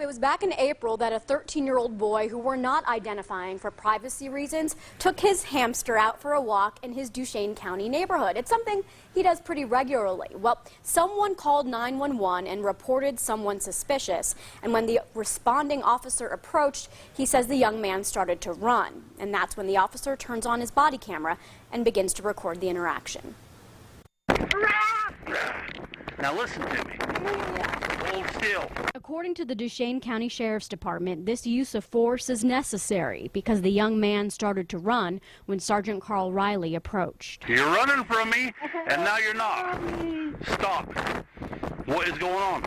It was back in April that a 13-year-old boy who we're not identifying for privacy reasons took his hamster out for a walk in his Duchesne County neighborhood. It's something he does pretty regularly. Well, someone called 911 and reported someone suspicious. And when the responding officer approached, he says the young man started to run. And that's when the officer turns on his body camera and begins to record the interaction. Now listen to me. Hold still. According to the Duchesne County Sheriff's Department, this use of force is necessary because the young man started to run when Sergeant Carl Riley approached. You're running from me, and now you're not. Stop. What is going on?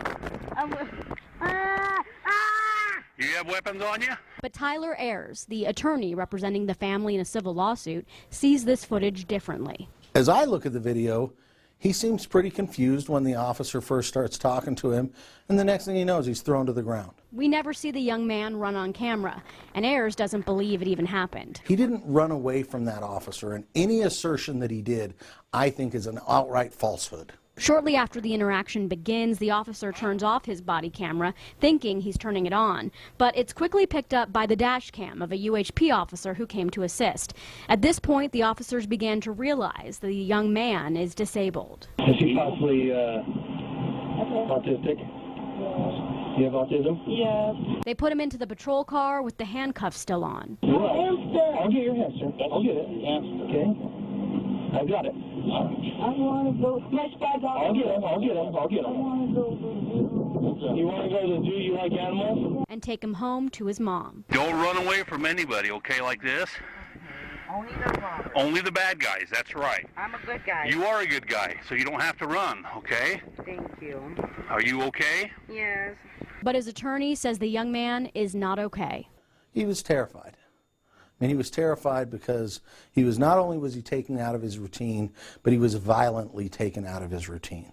You have weapons on you? But Tyler Ayers, the attorney representing the family in a civil lawsuit, sees this footage differently. As I look at the video, he seems pretty confused when the officer first starts talking to him, and the next thing he knows, he's thrown to the ground. We never see the young man run on camera, and Ayers doesn't believe it even happened. He didn't run away from that officer, and any assertion that he did, I think, is an outright falsehood. Shortly after the interaction begins, the officer turns off his body camera, thinking he's turning it on. But it's quickly picked up by the dash cam of a UHP officer who came to assist. At this point, the officers began to realize the young man is disabled. Is he possibly autistic? You have autism? Yes. They put him into the patrol car with the handcuffs still on. Hamster. I'll get your hamster. I'll get it. Okay. I got it. I want to go. I'll get him. I'll get him. I'll get him. I want to go to the zoo. You want to go to the zoo? You like animals? And take him home to his mom. Don't run away from anybody, okay, like this? Only the wrong. Only the bad guys, that's right. I'm a good guy. You are a good guy, so you don't have to run, okay? Thank you. Are you okay? Yes. But his attorney says the young man is not okay. He was terrified. I mean, he was terrified because he was not only was he taken out of his routine, but he was violently taken out of his routine.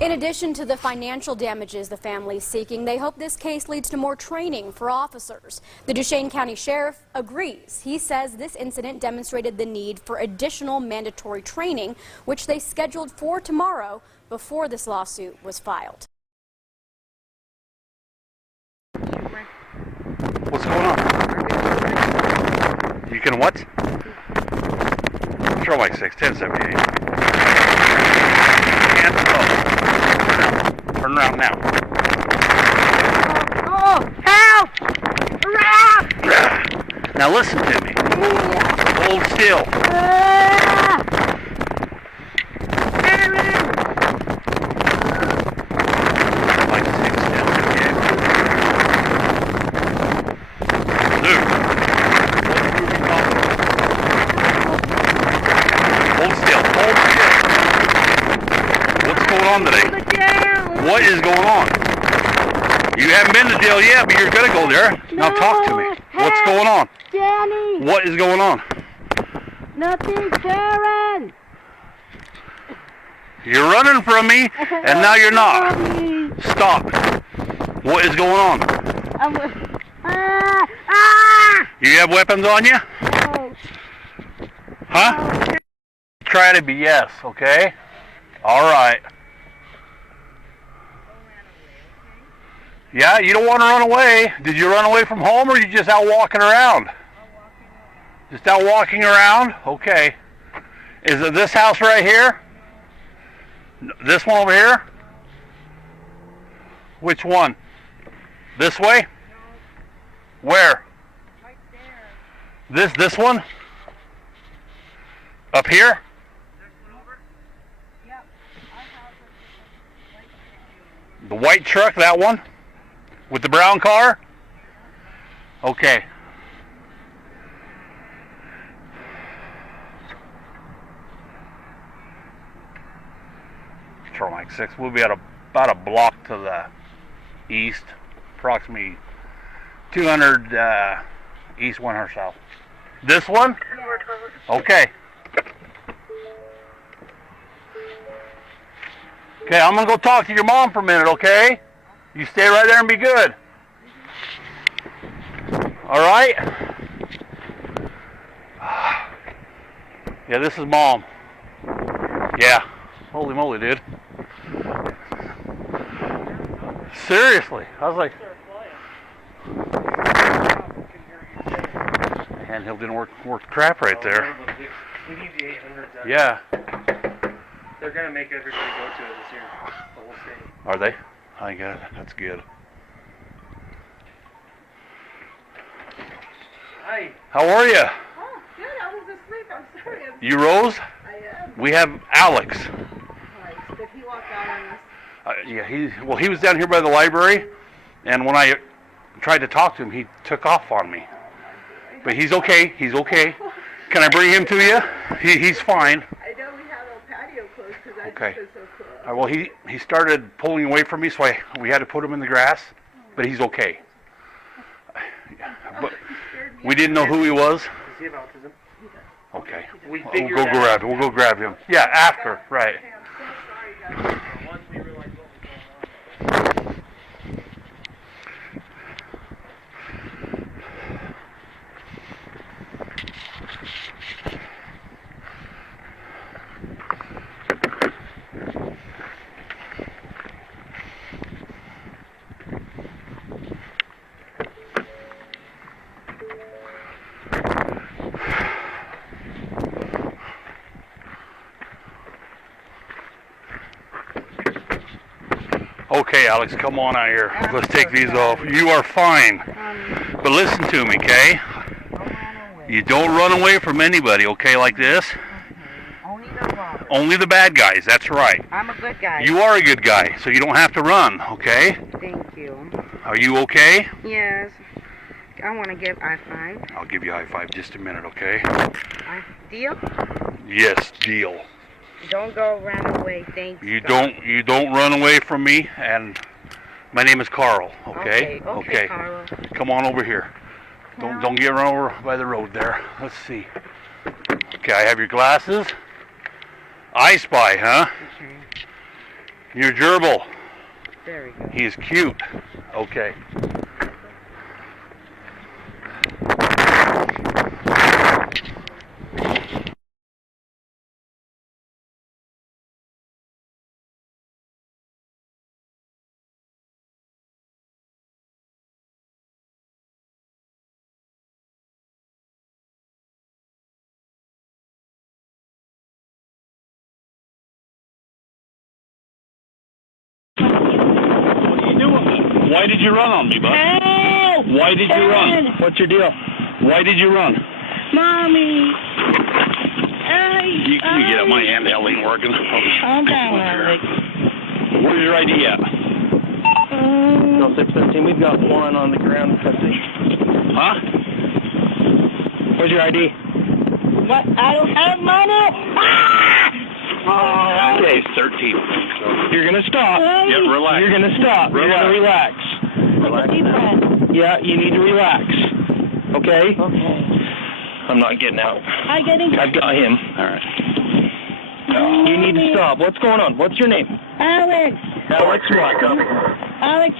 In addition to the financial damages the family is seeking, they hope this case leads to more training for officers. The Duchesne County Sheriff agrees. He says this incident demonstrated the need for additional mandatory training, which they scheduled for tomorrow before this lawsuit was filed. What's going on? You can what? Control like 6, 1078. Hands up. Turn around now. Oh, help! Now listen to me. Hold still. Like 6, 1078. Luke. Hold still. Hold still. What's going on today? What is going on? You haven't been to jail yet, but you're going to go there. Now talk to me. What's going on? Danny! What is going on? Nothing, Karen! You're running from me, and now you're not. Stop. What is going on? You have weapons on you? Oh. Huh? Try to be yes, okay? All right. Yeah, you don't want to run away. Did you run away from home, or are you just out walking around? Just out walking around? Okay. Is it this house right here? This one over here? Which one? This way? Where? Right there. This one? Up here? Yep. The white truck, that one? With the brown car? Okay. Control Mike 6. We'll be at about a block to the east, approximately 200 east, 100 south. This one? Okay. Okay, I'm gonna go talk to your mom for a minute, okay? You stay right there and be good. All right? Yeah, this is mom. Yeah. Holy moly, dude. Seriously. I was like, handheld didn't work crap right there. We need the 800 done. Yeah. They're going to make everybody go to it this year. The whole state. Are they? I got it. That's good. Hi. How are you? Oh, good. I was asleep. I'm sorry. You Rose? I am. We have Alex. Right. Did he walk out on us? Yeah, he was down here by the library, and when I tried to talk to him, he took off on me. But he's okay. He's okay. Can I bring him to you? He's fine. I know we have a patio closed because I Okay. just been so cool. Well, he started pulling away from me, so we had to put him in the grass. But he's okay. But we didn't know who he was. Does he have autism? Okay. We We'll figured go that grab him. We'll go grab him. Yeah, after. Right. Okay, I'm so sorry, guys. Once we realized what was going on. Okay, Alex, come on out here. Let's take these off. You are fine. But listen to me, okay? You don't run away from anybody, okay, like this? Only the robbers. Only the bad guys, that's right. I'm a good guy. You are a good guy, so you don't have to run, okay? Thank you. Are you okay? Yes. I want to give I-5. I'll give you a high five just a minute, okay? Deal? Yes, deal. Don't go run away. Thanks. You God. don't run away from me, and my name is Carl, okay? Okay, Carl. Come on over here. Don't get run over by the road there. Let's see. Okay, I have your glasses. I Spy, huh? Okay. Your gerbil. Very good. He's cute. Okay. Why did you run on me, bud? Help! Why did you run? What's your deal? Why did you run? Mommy! You get up. My handheld ain't working. Calm down, Alex. Where's your ID at? No, 613. We've got one on the ground. Huh? Where's your ID? What? I don't have money! Okay, 13. You're gonna stop. Yeah, relax. You're gonna stop. You're gonna relax. Relax. Yeah, you need to relax. Okay? Okay. I'm not getting out. I've got him. All right. You need to stop. What's going on? What's your name? Alex! Alex what? Alex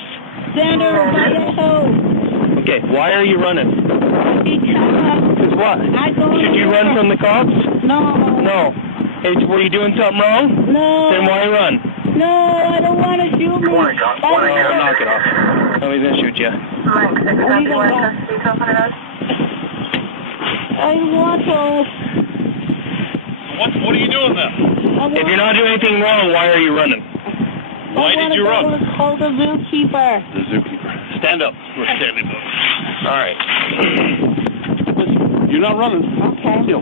Sander Vallejo! Okay, why are you running? Because what? I don't Should you run from the cops? No. No. Hey, were you doing something wrong? No. Then why run? No, I don't want to shoot me. Oh, knock it off. Oh, he's gonna shoot you. I want to. What are you doing then? If you're not doing anything wrong, why are you running? Why did you run? I want to call the zookeeper. The zookeeper. Stand up. We're standing up. All right. Listen, you're not running. Okay. Still.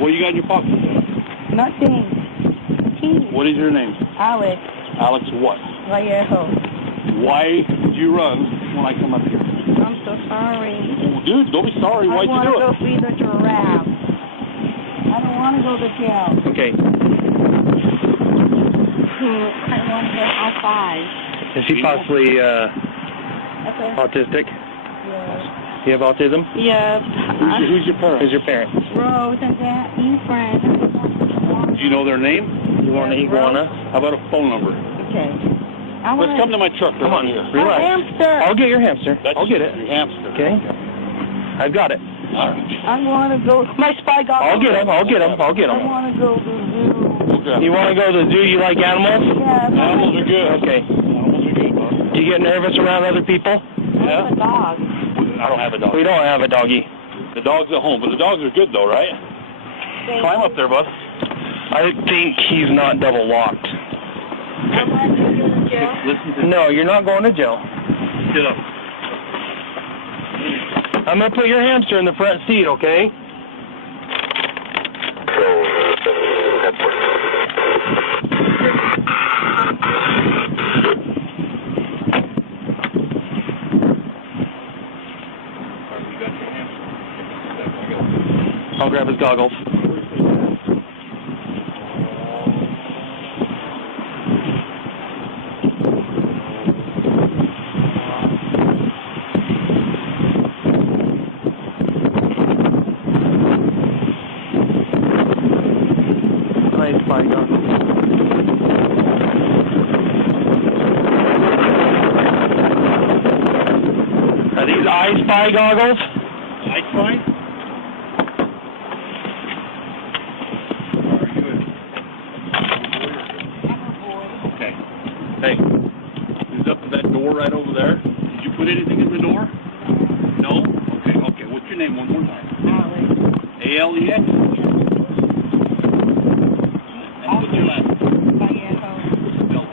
What you got in your pocket? Nothing. What is your name? Alex Alex what? Vallejo. Why did you run when I come up here? I'm so sorry. Oh, dude, don't be sorry. Why'd you do I want to go it? feed the giraffe. I don't want to go to jail. Okay. I want to get high five. Is he possibly Okay. autistic? Yeah. You have autism? Yeah. Who's your parent? Who's your parents? Rose and that Efren. Do you know their name? You want an iguana? How about a phone number? Okay. Let's come to my truck. Come on, here. relax. Hamster. I'll get your hamster. I'll get it. Your hamster. Okay. I've got it. All right. I want to go. My spy got. I'll get him. I'll get him. I'll get I him. want to go to the zoo. Okay. You want to go to the zoo? You like animals? Yeah. Animals are good. Okay. Animals are good. Do you get nervous around other people? I have a dog. I don't have a dog. We don't have a doggy. The dog's at home, but the dogs are good though, right? Climb up there, bud. I think he's not double locked. Am I going to jail? Listen to No, you're not going to jail. Sit up. I'm going to put your hamster in the front seat, okay? I'll grab his goggles. Nice spy goggles. Are these eye spy goggles? Eye spy? Okay. Hey, who's up to that door right over there? Did you put anything in the door? No? Okay, okay. What's your name one more time? A-L-E-X? And what's your last name? Spell it.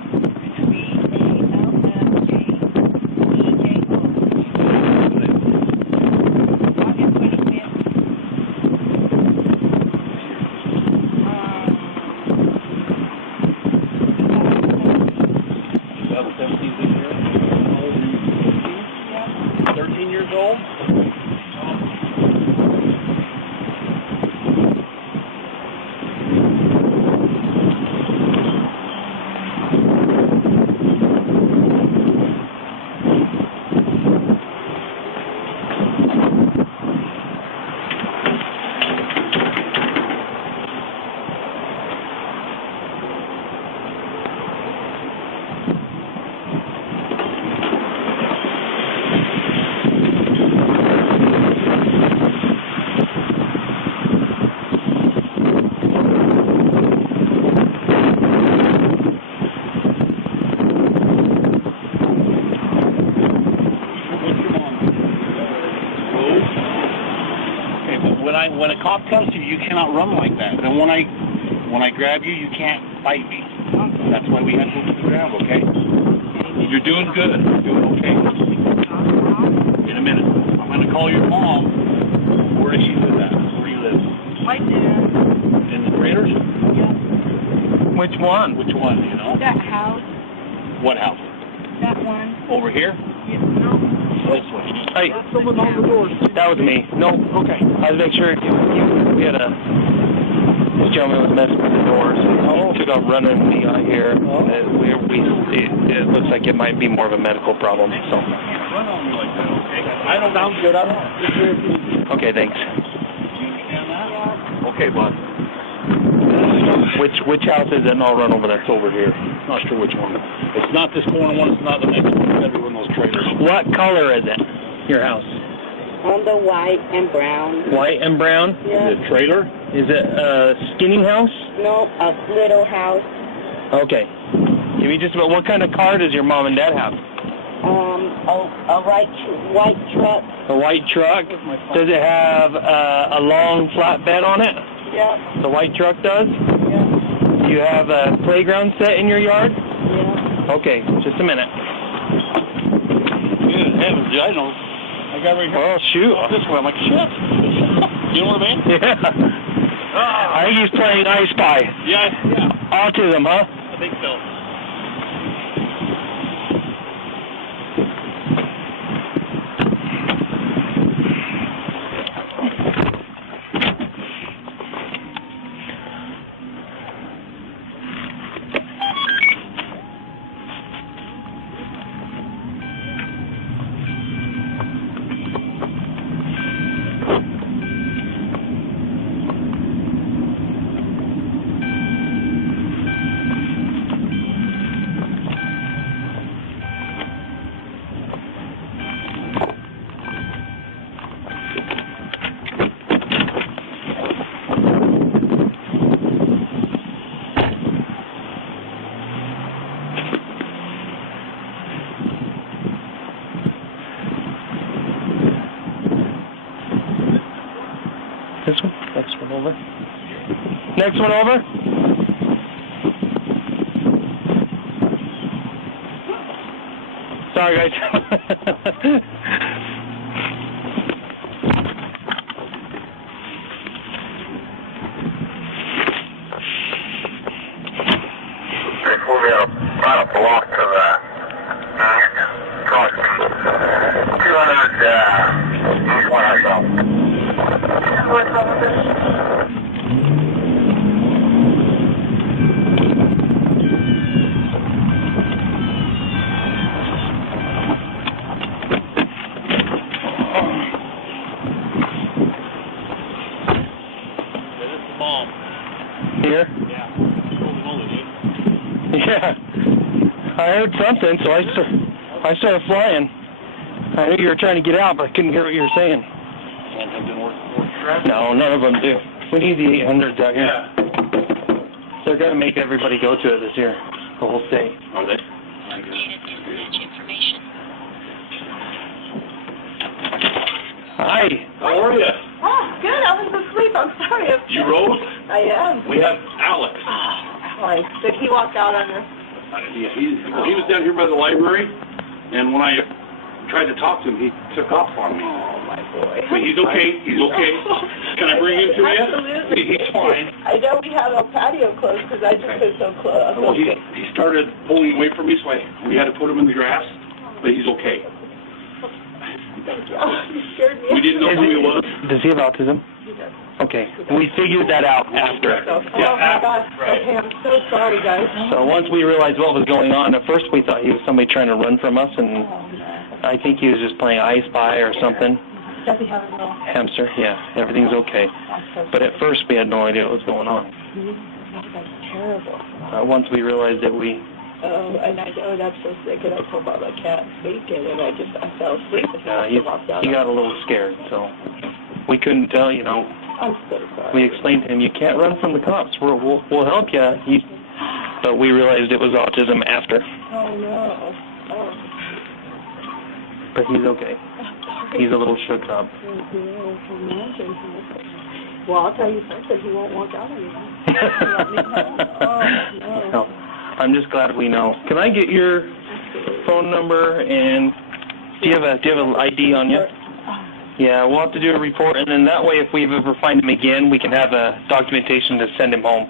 About 17 this year? How old are you? 13 years old? When a cop comes to you, you cannot run like that. Then when I grab you, you can't fight me. That's why we had to go to the ground, okay? You're doing good. You're doing okay. In a minute. I'm going to call your mom. Where does she live at? Where do you live? Right there. In the trailers? Yeah. Which one? Which one, do you know? That house. What house? That one. Over here? Yeah, no. This way. Hey, Someone on the door. that was me. No, okay. I was making sure we had this gentleman was messing with the doors. He took off running me out here. It looks like it might be more of a medical problem. So. Run on me like that, okay? I don't sound good. I don't. Okay, thanks. You understand that? Okay, bud. Which house is it? And I'll run over there. It's over here. Not sure which one. It's not this corner one. It's not the next one. It's every one of those trailers. What color is it? Your house? On the white and brown. White and brown? Yeah. Is it a trailer? Is it a skinny house? No, a little house. Okay. Give me just about what kind of car does your mom and dad have? A white truck. A white truck? Does it have a long flat bed on it? Yeah. The white truck does? Yeah. Do you have a playground set in your yard? Yeah. Okay, just a minute. Good heavens, I know. I got right here. Oh, shoot. This way. I'm like, shit. You know what I mean? Yeah. I think he's playing I Spy. Yeah. Autism, huh? I think so. This one? Next one over. Next one over. Sorry, guys. Moving about a block to the east, crossing 200 east 1 or so. What's wrong with this? Here? Yeah. Yeah. I heard something, so I started flying. I knew you were trying to get out, but I couldn't hear what you were saying. No, none of them do. We need the 800s out here. Yeah. They're going to make everybody go to it this year, the whole state. Are they? Hi. How are you? Oh, good. I was asleep. I'm sorry. You rode? I am. We have Alex. Alex. Did he walk out on us? Yeah, he was down here by the library, and when I tried to talk to him, he took off on me. Oh, my boy. But he's okay. He's okay. Can I bring him to you? Absolutely. He's fine. I know we have our patio closed because I just been so close. Well, he started pulling away from me, so we had to put him in the grass, but he's okay. Thank you. Oh, you scared me. We didn't know who he was. Does he have autism? He does. Okay. We figured that out after. Oh, my gosh. Okay, I'm so sorry, guys. So once we realized what was going on, at first we thought he was somebody trying to run from us, and I think he was just playing I Spy or something. Does he have a little Hamster, yeah, everything's okay. But at first we had no idea what was going on. That's terrible. Once we realized that we... Oh, and I know that's so sick, and I told Bob I can't sleep in, and I fell asleep and he got a little scared, so we couldn't tell, you know. I'm so sorry. We explained to him, you can't run from the cops. We'll help you. But we realized it was autism after. Oh, no. Oh. But he's okay. He's a little shook up. Well, I'll tell you something. He won't walk out anymore. Oh, no. I'm just glad we know. Can I get your phone number and do you have an ID on you? Yeah, we'll have to do a report, and then that way, if we ever find him again, we can have a documentation to send him home.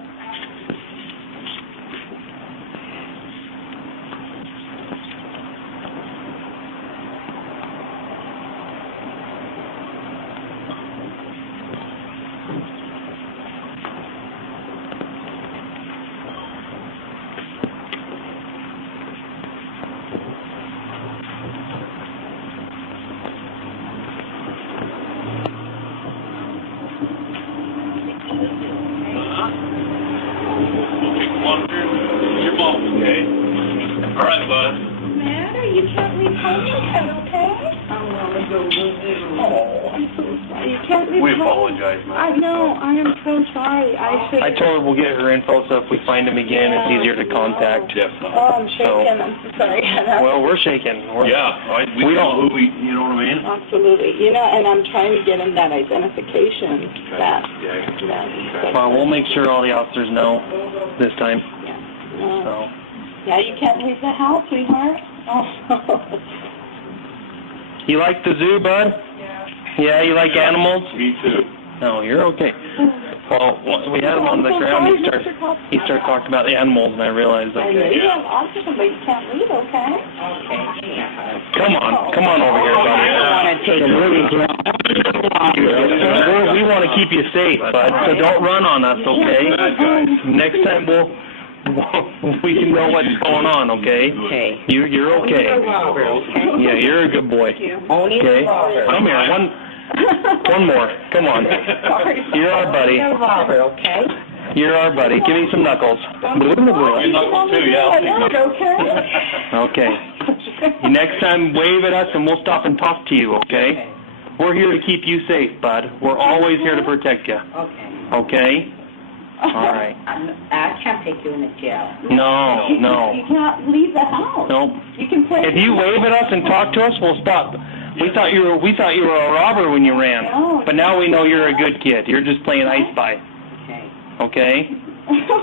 I told her we'll get her info, so if we find him again, it's easier to contact. Oh, I'm shaking. I'm so sorry. Well, we're shaking. We don't know who we, you know what I mean? Absolutely. You know, and I'm trying to get him that identification. Well, we'll make sure all the officers know this time. So. Yeah, you can't leave the house, sweetheart. Oh. You like the zoo, bud? Yeah, you like animals? Me too. No, you're okay. Well, we had him on the ground. He started talking about the animals, and I realized, okay. You have autism, but you can't leave, okay? Come on over here, buddy. We want to keep you safe, bud. So don't run on us, okay? Next time we can know what's going on, okay? Okay. You're okay. Yeah, you're a good boy. Okay. Come here. One more. Come on. You're our buddy. You're our buddy. Give me some knuckles. Your knuckles too, yeah. Okay. Next time, wave at us and we'll stop and talk to you, okay? We're here to keep you safe, bud. We're always here to protect you. Okay? All right. I can't take you in the jail. No. You can't leave the house. Nope. You can play. If you wave at us and talk to us, we'll stop. We thought you were a robber when you ran, but now we know you're a good kid. You're just playing I Spy. Okay.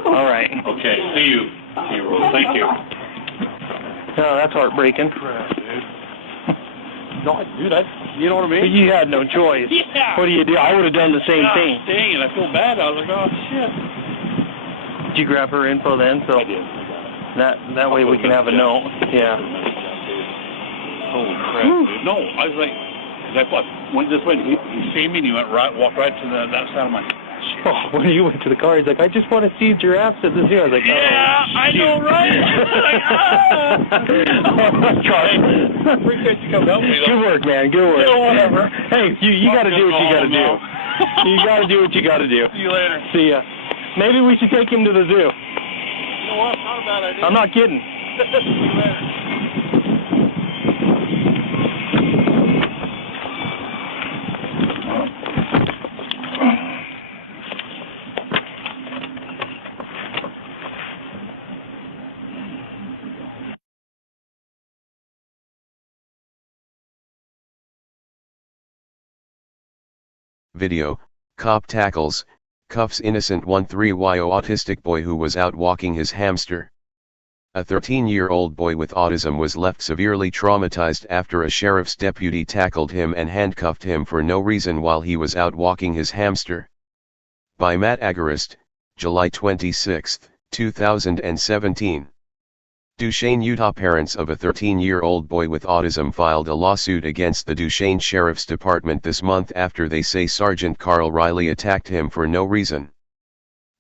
All right. Okay. See you. See you, Rose. Thank you. Oh, that's heartbreaking. Crap, dude. No, dude, you know what I mean? But you had no choice. Yeah. What do you do? I would have done the same thing. Dang it, I feel bad. I was like, oh, shit. Did you grab her info then? So I did. that way we can have a note. Yeah. Holy crap, dude. No, I was like, I went this way, he seen me, and he walked right to that side of my shit. Oh, when you went to the car, he's like, I just want to see giraffes at the zoo. I was like, yeah, I know, right? I appreciate you coming help me, though. Good work, man. Good work. Yeah, whatever. Hey, you got to do what you got to do. You got to do what you got to do. See you later. See ya. Maybe we should take him to the zoo. You know what? Not a bad idea. I'm not kidding. See you later. Video, cop tackles, cuffs innocent 13yo autistic boy who was out walking his hamster. A 13-year-old boy with autism was left severely traumatized after a sheriff's deputy tackled him and handcuffed him for no reason while he was out walking his hamster. By Matt Agarist, July 26, 2017. Duchesne, Utah. Parents of a 13-year-old boy with autism filed a lawsuit against the Duchesne Sheriff's Department this month after they say Sergeant Carl Riley attacked him for no reason.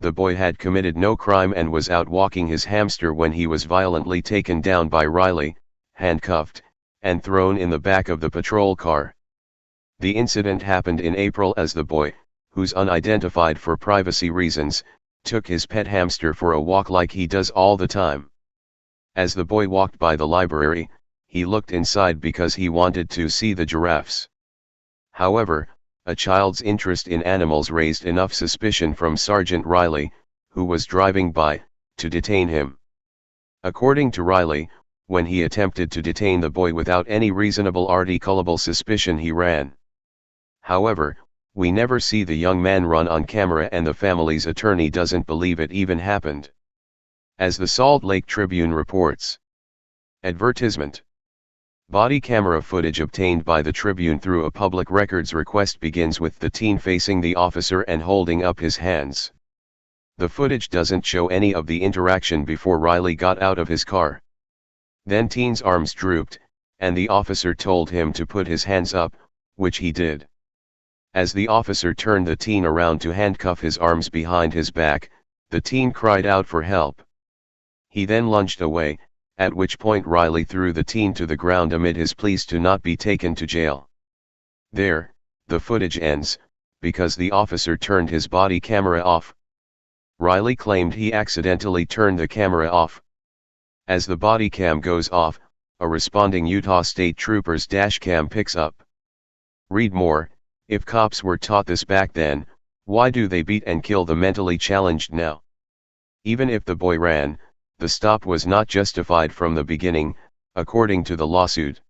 The boy had committed no crime and was out walking his hamster when he was violently taken down by Riley, handcuffed, and thrown in the back of the patrol car. The incident happened in April as the boy, who's unidentified for privacy reasons, took his pet hamster for a walk like he does all the time. As the boy walked by the library, he looked inside because he wanted to see the giraffes. However, a child's interest in animals raised enough suspicion from Sergeant Riley, who was driving by, to detain him. According to Riley, when he attempted to detain the boy without any reasonable articulable suspicion, he ran. However, we never see the young man run on camera, and the family's attorney doesn't believe it even happened. As the Salt Lake Tribune reports. Advertisement. Body camera footage obtained by the Tribune through a public records request begins with the teen facing the officer and holding up his hands. The footage doesn't show any of the interaction before Riley got out of his car. Then teen's arms drooped, and the officer told him to put his hands up, which he did. As the officer turned the teen around to handcuff his arms behind his back, the teen cried out for help. He then lunged away, at which point Riley threw the teen to the ground amid his pleas to not be taken to jail. There, the footage ends, because the officer turned his body camera off. Riley claimed he accidentally turned the camera off. As the body cam goes off, a responding Utah State Trooper's dash cam picks up. Read more. If cops were taught this back then, why do they beat and kill the mentally challenged now? Even if the boy ran, the stop was not justified from the beginning, according to the lawsuit.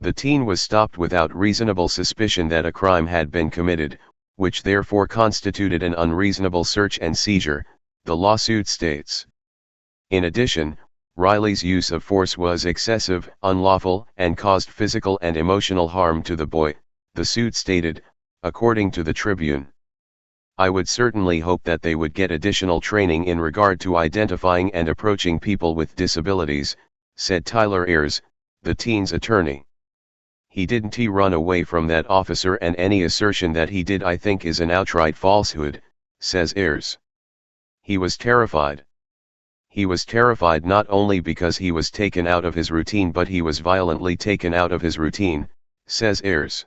The teen was stopped without reasonable suspicion that a crime had been committed, which therefore constituted an unreasonable search and seizure, the lawsuit states. In addition, Riley's use of force was excessive, unlawful, and caused physical and emotional harm to the boy, the suit stated, according to the Tribune. I would certainly hope that they would get additional training in regard to identifying and approaching people with disabilities, said Tyler Ayers, the teen's attorney. He didn't run away from that officer, and any assertion that he did I think is an outright falsehood, says Ayers. He was terrified. He was terrified not only because he was taken out of his routine, but he was violently taken out of his routine, says Ayers.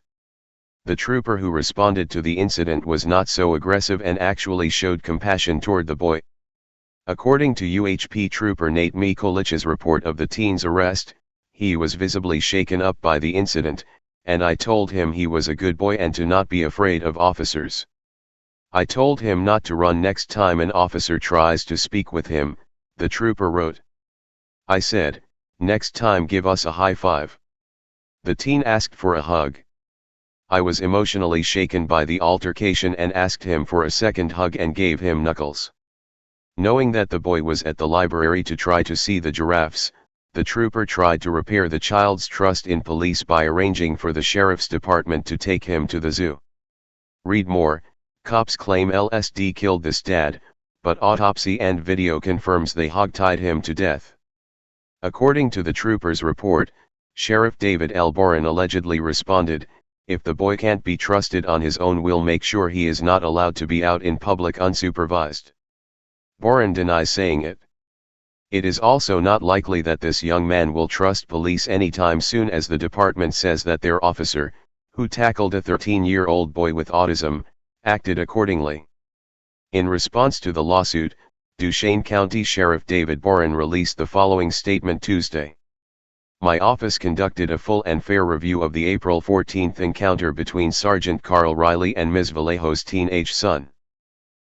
The trooper who responded to the incident was not so aggressive and actually showed compassion toward the boy. According to UHP Trooper Nate Mikolich's report of the teen's arrest, he was visibly shaken up by the incident, and I told him he was a good boy and to not be afraid of officers. I told him not to run next time an officer tries to speak with him, the trooper wrote. I said, next time give us a high five. The teen asked for a hug. I was emotionally shaken by the altercation and asked him for a second hug and gave him knuckles. Knowing that the boy was at the library to try to see the giraffes, the trooper tried to repair the child's trust in police by arranging for the sheriff's department to take him to the zoo. Read more. Cops claim LSD killed this dad, but autopsy and video confirms they hogtied him to death. According to the trooper's report, Sheriff David L. Boren allegedly responded, "If the boy can't be trusted on his own, we'll make sure he is not allowed to be out in public unsupervised." Boren denies saying it. It is also not likely that this young man will trust police anytime soon, as the department says that their officer, who tackled a 13-year-old boy with autism, acted accordingly. In response to the lawsuit, Duchesne County Sheriff David Boren released the following statement Tuesday. "My office conducted a full and fair review of the April 14th encounter between Sergeant Carl Riley and Ms. Vallejo's teenage son.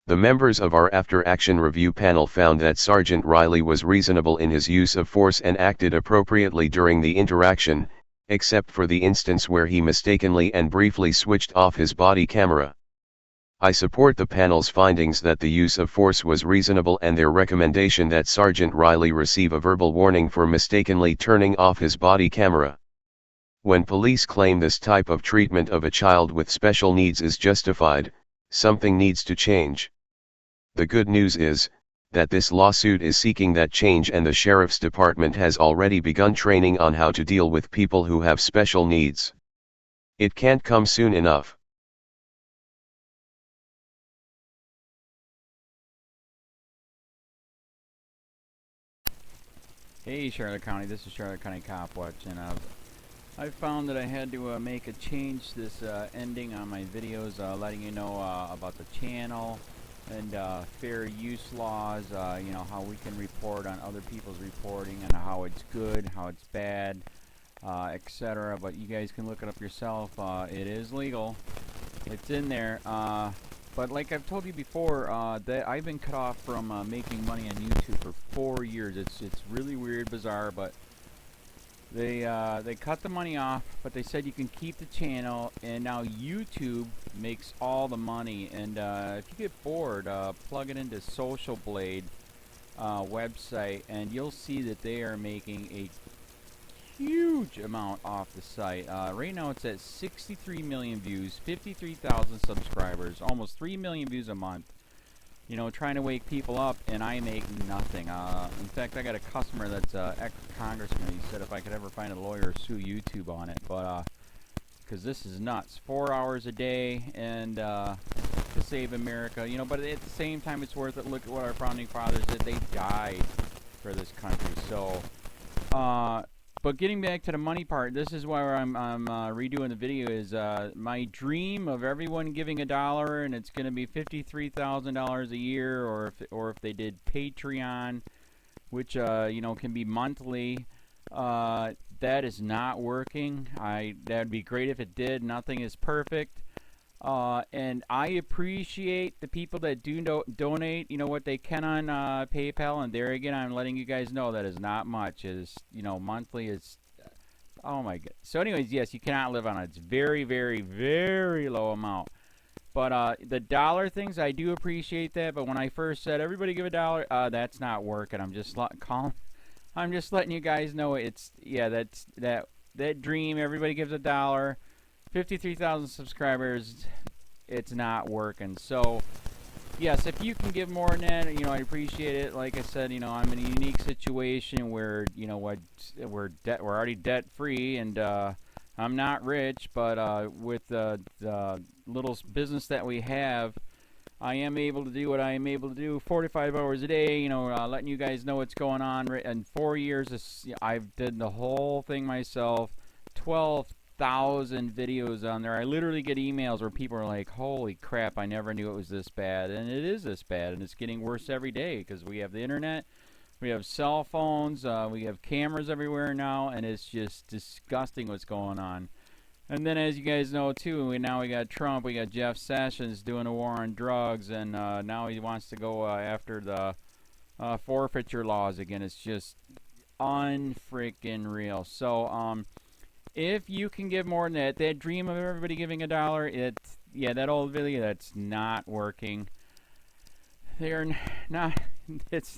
The members of our after-action review panel found that Sergeant Riley was reasonable in his use of force and acted appropriately during the interaction, except for the instance where he mistakenly and briefly switched off his body camera. I support the panel's findings that the use of force was reasonable and their recommendation that Sergeant Riley receive a verbal warning for mistakenly turning off his body camera. When police claim this type of treatment of a child with special needs is justified, something needs to change. The good news is that this lawsuit is seeking that change, and the Sheriff's Department has already begun training on how to deal with people who have special needs. It can't come soon enough." Hey Charlotte County, this is Charlotte County COPWATCH, and I found that I had to make a change this ending on my videos, letting you know about the channel and fair use laws, you know, how we can report on other people's reporting and how it's good, how it's bad, etc. But you guys can look it up yourself. It is legal. It's in there. But like I've told you before, that I've been cut off from making money on YouTube for 4 years. It's really weird, bizarre, but they cut the money off, but they said you can keep the channel, and now YouTube makes all the money. And if you get bored, plug it into Social Blade website, and you'll see that they are making a huge amount off the site. Right now it's at 63 million views, 53,000 subscribers, almost 3 million views a month. You know, trying to wake people up, and I make nothing. In fact, I got a customer that's ex-congressman. He said if I could ever find a lawyer, sue YouTube on it. But because this is nuts, 4 hours a day, and to save America. You know, but at the same time, it's worth it. Look at what our founding fathers did. They died for this country. So, but getting back to the money part, this is why I'm redoing the video. Is my dream of everyone giving $1, and it's going to be $53,000 a year, or if they did Patreon, which you know, can be monthly. That is not working. That'd be great if it did. Nothing is perfect. And I appreciate the people that do donate, you know, what they can on PayPal. And there again, I'm letting you guys know that is not much. It is, you know, monthly is, oh my god. So anyways, yes, you cannot live on it. It's very, very, very low amount. But the dollar things, I do appreciate that. But when I first said everybody give $1, that's not working. I'm just letting you guys know it's, yeah, that dream. Everybody gives $1. 53,000 subscribers, it's not working. So yes, if you can give more than that, you know, I appreciate it. Like I said, you know, I'm in a unique situation where, you know, we're already debt free, and I'm not rich, but with the little business that we have, I am able to do what I am able to do 45 hours a day, you know, letting you guys know what's going on. In 4 years, I've did the whole thing myself. 12,000 videos on there. I literally get emails where people are like, holy crap, I never knew it was this bad. And it is this bad, and it's getting worse every day because we have the internet, we have cell phones, we have cameras everywhere now, and it's just disgusting what's going on. And then, as you guys know too, we got Trump, we got Jeff Sessions doing a war on drugs, and now he wants to go after the forfeiture laws again. It's just unfreaking real. So If you can give more than that, that dream of everybody giving $1, yeah, that old video, that's not working. They're not,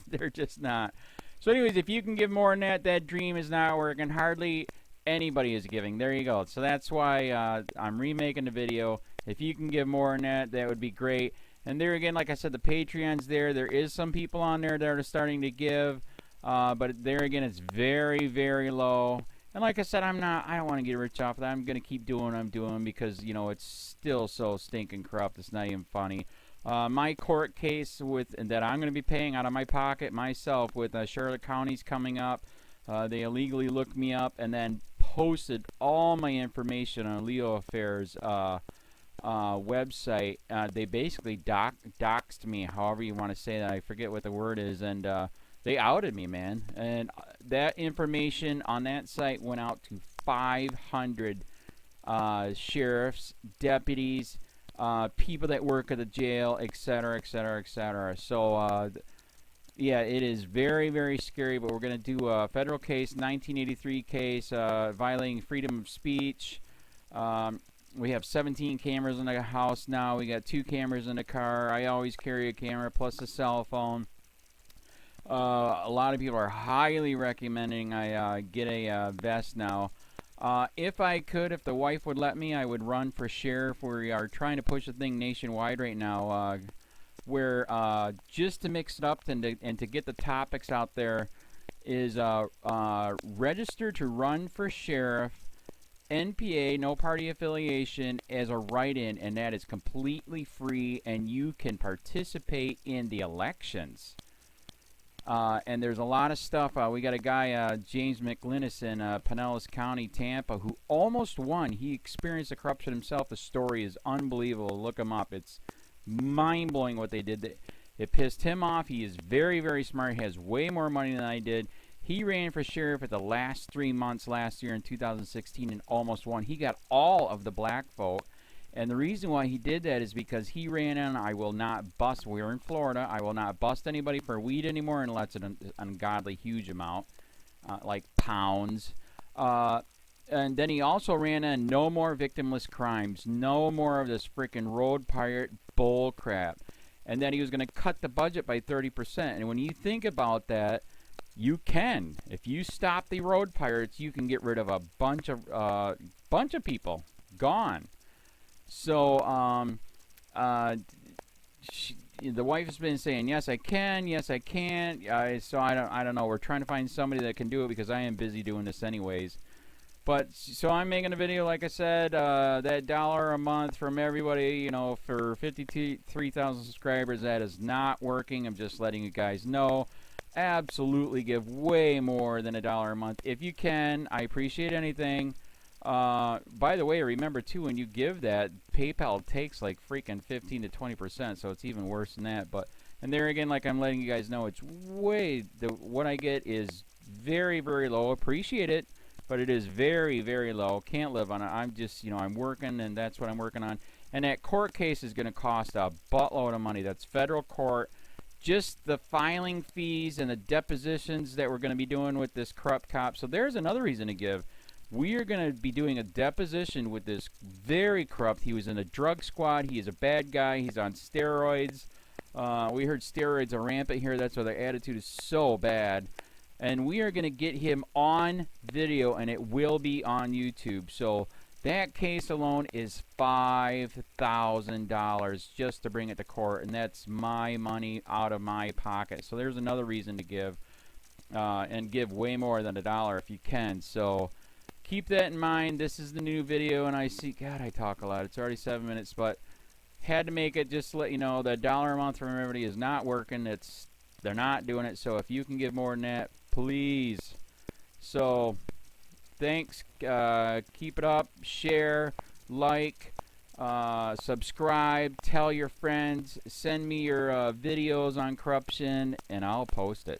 they're just not. So anyways, if you can give more than that, that dream is not working. Hardly anybody is giving. There you go. So that's why I'm remaking the video. If you can give more than that, that would be great. And there again, like I said, the Patreon's there. There is some people on there that are starting to give, but there again, it's very, very low. And like I said, I don't want to get rich off of that. I'm going to keep doing what I'm doing because, you know, it's still so stinking corrupt. It's not even funny. My court case that I'm going to be paying out of my pocket myself with Charlotte County's coming up. They illegally looked me up and then posted all my information on LEOAFFAIRS website. They basically doxed me, however you want to say that. I forget what the word is, and they outed me, man. And that information on that site went out to 500 sheriffs, deputies, people that work at the jail, etc., etc., etc. So, yeah, it is very, very scary, but we're going to do a federal case, 1983 case, violating freedom of speech. We have 17 cameras in the house now. We got 2 cameras in the car. I always carry a camera plus a cell phone. A lot of people are highly recommending I get a vest now. If I could, if the wife would let me, I would run for sheriff. We are trying to push the thing nationwide right now. Where just to mix it up and to get the topics out there is register to run for sheriff, NPA, no party affiliation, as a write-in, and that is completely free, and you can participate in the elections. And there's a lot of stuff. We got a guy, James McLinnis in Pinellas County, Tampa, who almost won. He experienced the corruption himself. The story is unbelievable. Look him up. It's mind-blowing what they did. It pissed him off. He is very, very smart. He has way more money than I did. He ran for sheriff at the last 3 months last year in 2016 and almost won. He got all of the black vote. And the reason why he did that is because he ran in, I will not bust, we're in Florida, I will not bust anybody for weed anymore unless it's an ungodly huge amount, like pounds. And then he also ran in, no more victimless crimes, no more of this freaking road pirate bull crap. And then he was going to cut the budget by 30%. And when you think about that, you can. If you stop the road pirates, you can get rid of a bunch of people. Gone. So, the wife has been saying, yes, I can, yes, I can't. So I don't know. We're trying to find somebody that can do it because I am busy doing this anyways. But, so I'm making a video, like I said, that $1 a month from everybody, you know, for 53,000 subscribers, that is not working. I'm just letting you guys know. Absolutely give way more than $1 a month. If you can, I appreciate anything. By the way, remember too, when you give that, PayPal takes like freaking 15 to 20%, so it's even worse than that. But, and there again, like I'm letting you guys know, it's way, what I get is very, very low. Appreciate it, but it is very, very low. Can't live on it. I'm just, you know, I'm working, and that's what I'm working on. And that court case is going to cost a buttload of money. That's federal court. Just the filing fees and the depositions that we're going to be doing with this corrupt cop. So there's another reason to give. We are going to be doing a deposition with this very corrupt. He was in a drug squad. He is a bad guy. He's on steroids. We heard steroids are rampant here. That's why their attitude is so bad. And we are going to get him on video, and it will be on YouTube. So that case alone is $5,000 just to bring it to court, and that's my money out of my pocket. So there's another reason to give, and give way more than $1 if you can. So keep that in mind. This is the new video, and I see, God, I talk a lot. It's already 7 minutes, but had to make it just to let you know that $1 a month from everybody is not working. They're not doing it. So if you can give more than that, please. So thanks. Keep it up. Share, like, subscribe, tell your friends, send me your videos on corruption, and I'll post it.